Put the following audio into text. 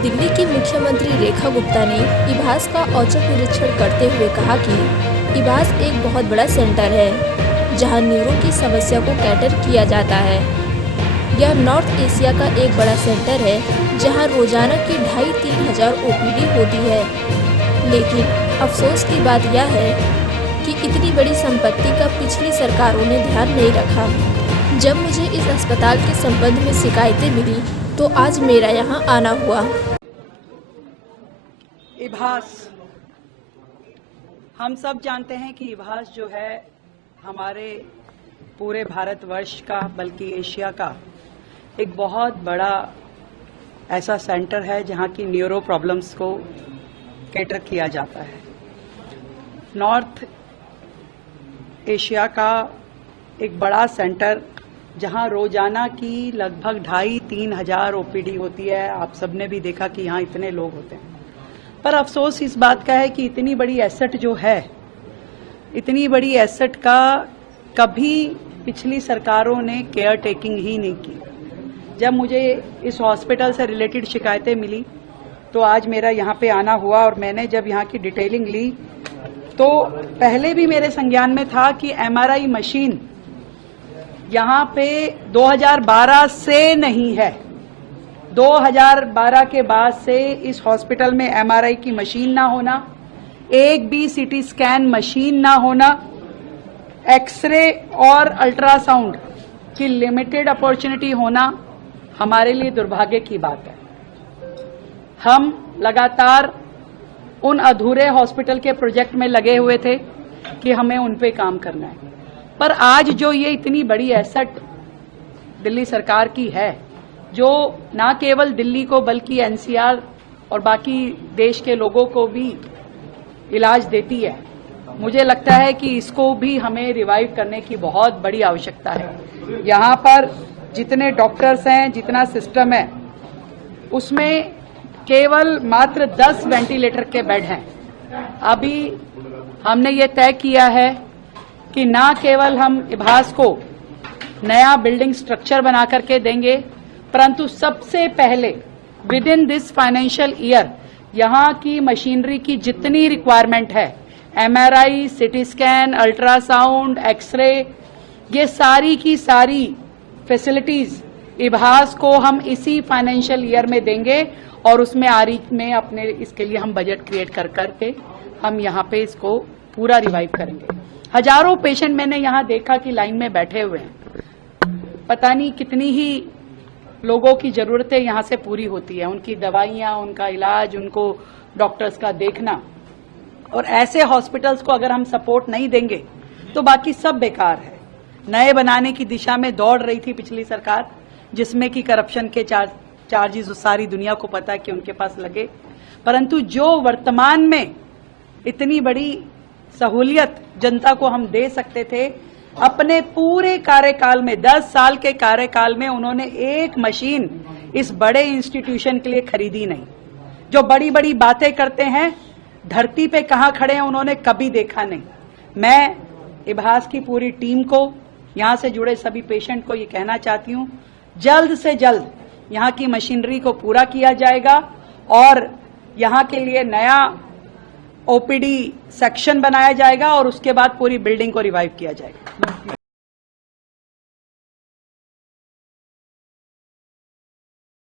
दिल्ली की मुख्यमंत्री रेखा गुप्ता ने इभास का औचक निरीक्षण करते हुए कहा कि इभास एक बहुत बड़ा सेंटर है जहां न्यूरो की समस्या को कैटर किया जाता है। यह नॉर्थ एशिया का एक बड़ा सेंटर है जहां रोजाना की 2,500-3 हज़ार ओपीडी होती है। लेकिन अफसोस की बात यह है कि इतनी बड़ी संपत्ति का पिछली सरकारों ने ध्यान नहीं रखा। जब मुझे इस अस्पताल के संबंध में शिकायतें मिली तो आज मेरा यहाँ आना हुआ। इभास, हम सब जानते हैं कि इभास जो है हमारे पूरे भारतवर्ष का बल्कि एशिया का एक बहुत बड़ा ऐसा सेंटर है जहां की न्यूरो प्रॉब्लम्स को कैटर किया जाता है। नॉर्थ एशिया का एक बड़ा सेंटर जहां रोजाना की लगभग 2,500-3 हज़ार ओपीडी होती है। आप सबने भी देखा कि यहाँ इतने लोग होते हैं, पर अफसोस इस बात का है कि इतनी बड़ी एसेट जो है, इतनी बड़ी एसेट का कभी पिछली सरकारों ने केयर टेकिंग ही नहीं की। जब मुझे इस हॉस्पिटल से रिलेटेड शिकायतें मिली तो आज मेरा यहाँ पे आना हुआ और मैंने जब यहाँ की डिटेलिंग ली तो पहले भी मेरे संज्ञान में था कि एमआरआई मशीन यहाँ पे 2012 से नहीं है। 2012 के बाद से इस हॉस्पिटल में एमआरआई की मशीन ना होना, एक भी सीटी स्कैन मशीन ना होना, एक्सरे और अल्ट्रासाउंड की लिमिटेड अपॉर्चुनिटी होना हमारे लिए दुर्भाग्य की बात है। हम लगातार उन अधूरे हॉस्पिटल के प्रोजेक्ट में लगे हुए थे कि हमें उन पे काम करना है, पर आज जो ये इतनी बड़ी एसेट दिल्ली सरकार की है, जो ना केवल दिल्ली को बल्कि एनसीआर और बाकी देश के लोगों को भी इलाज देती है, मुझे लगता है कि इसको भी हमें रिवाइव करने की बहुत बड़ी आवश्यकता है। यहाँ पर जितने डॉक्टर्स हैं, जितना सिस्टम है, उसमें केवल मात्र 10 वेंटिलेटर के बेड हैं। अभी हमने ये तय किया है कि ना केवल हम इभास को नया बिल्डिंग स्ट्रक्चर बना करके देंगे, परंतु सबसे पहले with in this financial year यहाँ की मशीनरी की जितनी रिक्वायरमेंट है, MRI, CT scan, ultrasound, x ray, ये सारी की सारी फैसिलिटीज इभास को हम इसी फाइनेंशियल ईयर में देंगे और उसमें आरीख में अपने इसके लिए हम बजट क्रिएट कर करके हम यहाँ पे इसको पूरा रिवाइव करेंगे। हजारों पेशेंट मैंने यहाँ देखा कि लाइन में बैठे हुए हैं। पता नहीं कितनी ही लोगों की जरूरतें यहाँ से पूरी होती है, उनकी दवाइयाँ, उनका इलाज, उनको डॉक्टर्स का देखना। और ऐसे हॉस्पिटल्स को अगर हम सपोर्ट नहीं देंगे तो बाकी सब बेकार है। नए बनाने की दिशा में दौड़ रही थी पिछली सरकार, जिसमें कि करप्शन के चार्जेस सारी दुनिया को पता है कि उनके पास लगे, परंतु जो वर्तमान में इतनी बड़ी सहूलियत जनता को हम दे सकते थे, अपने पूरे कार्यकाल में 10 साल के कार्यकाल में उन्होंने एक मशीन इस बड़े इंस्टीट्यूशन के लिए खरीदी नहीं। जो बड़ी बड़ी बातें करते हैं, धरती पे कहां खड़े हैं उन्होंने कभी देखा नहीं। मैं इभास की पूरी टीम को, यहां से जुड़े सभी पेशेंट को ये कहना चाहती हूं, जल्द से जल्द यहाँ की मशीनरी को पूरा किया जाएगा और यहाँ के लिए नया ओपीडी सेक्शन बनाया जाएगा और उसके बाद पूरी बिल्डिंग को रिवाइव किया जाएगा।